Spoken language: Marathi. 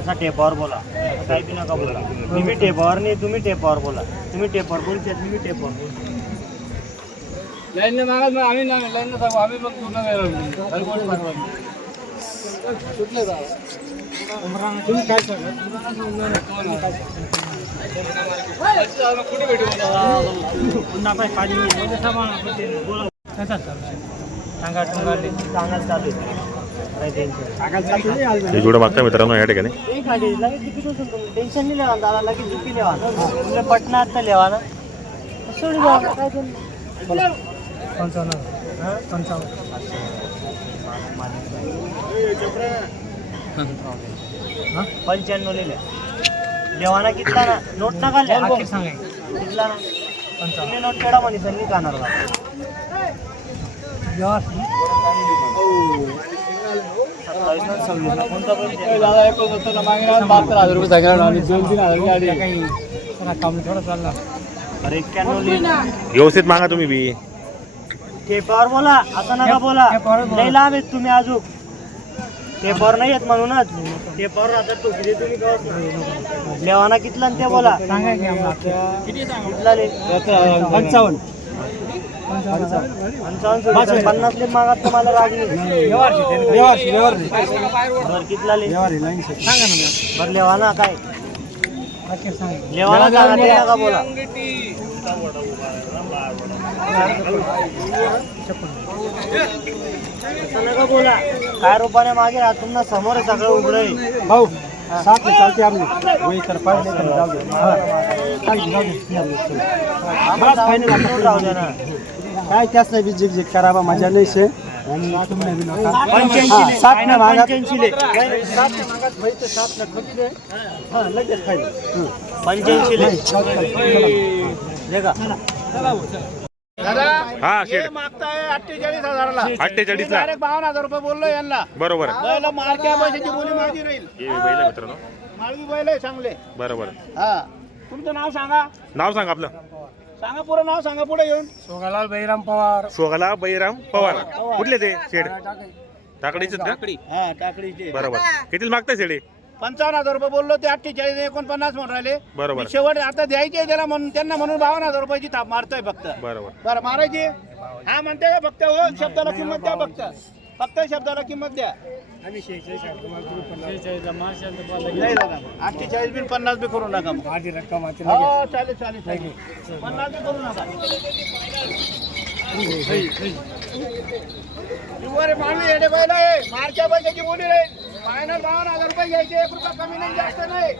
असा टेपावर बोला. काही बी नका बोला. तुम्ही टेपावर नाही तुम्ही टेपावर बोला. तुम्ही टेपावर बोलते तुम्ही टेपावर बोलते लाईनने मागत मग आम्ही नाही लाईनने सांगू. आम्ही मग पूर्ण सांगू तुम्ही काय कुठे भेटू पुन्हा काय खाली बोला. सांगा सांगा. चालू हे जोडं मागता मित्रांनो या ठिकाणी. टेन्शन नाही लेवा दादा लगेच जिप्पी लेवा तुला पटना आता लेवा ना सोडी पंचावन्न हां पंच्याण्णव लिहिले. देवाना कितला ना? नोट ना काढल्या कितला ना? तुम्ही नोट केडा म्हणे संधी कानार व्यवस्थित मागा तुम्ही बी. टेपावर बोला असं नका बोला. लई लांब आहेत तुम्ही अजून टेपावर नाही येत म्हणूनच. टेपावर राहतात तो किती तुम्ही कळत लेवाना कितला आणि ते बोला. कितला पंचावन्न. मागात तर मला राग नाही बरं कितला ले बरं लेवाना काय? लेवाना सांगा. ते नका बोला? असं नका बोला. काय रुपयाने मागे राहा? तुम्हाला समोर आहे सगळं उघड आहे. भाऊ सात चालते आपली. वही तर पाहिजे तर जाऊ दे. आम्हाला जाऊन राहू द्या ना. काय त्याच नाही बी झिक झिक करावा मजा नाही शे. बी. सात न मागात हा लगेच खाली? हा. शेड मागताय अठ्ठेचाळीस हजाराला. अठ्ठेचाळीस ला. डायरेक्ट बावन्न हजार रुपये बोललो यांना. बरोबर. बैल मारक्या पैशाची बोली माझी राहील. हे बैल आहे मित्रांनो. माळवी बैल आहे चांगले. बरोबर हा. तुमचं नाव सांगा. नाव सांगा आपलं. सांगा पुरं नाव सांगा पुढे येऊन. सोगालाल बैराम पवार. शोगाला बैराम पवार. कुठले ते? शेड. टाकडीच का? हा टाकडीचे बरोबर. किती मागताय शेडे? पंचावन्न हजार रुपये बोललो ते अठ्ठेचाळीस एकोणपन्नास म्हणून राहिले. बरोबर. शेवट आता द्यायचे त्याला म्हणून त्यांना म्हणून बावन्न हजार रुपयाची थाप मारतोय फक्त. बरोबर. बरं मारायची. हा म्हणते का फक्त हो शब्दाला किंमत द्या फक्त. फक्त शब्दाला किंमत द्या. नाही दादा अठ्ठेचाळीस बी पन्नास बी करू नका मग. हो चालेल चालेल चालेल. पन्नास बी करू नका. वर मानवी येडे बैल आहे. मारच्या पैशाची बोली रे फायनल बावन्न हजार रुपये घ्यायचे. एक रुपया कमी नाही जास्त नाही.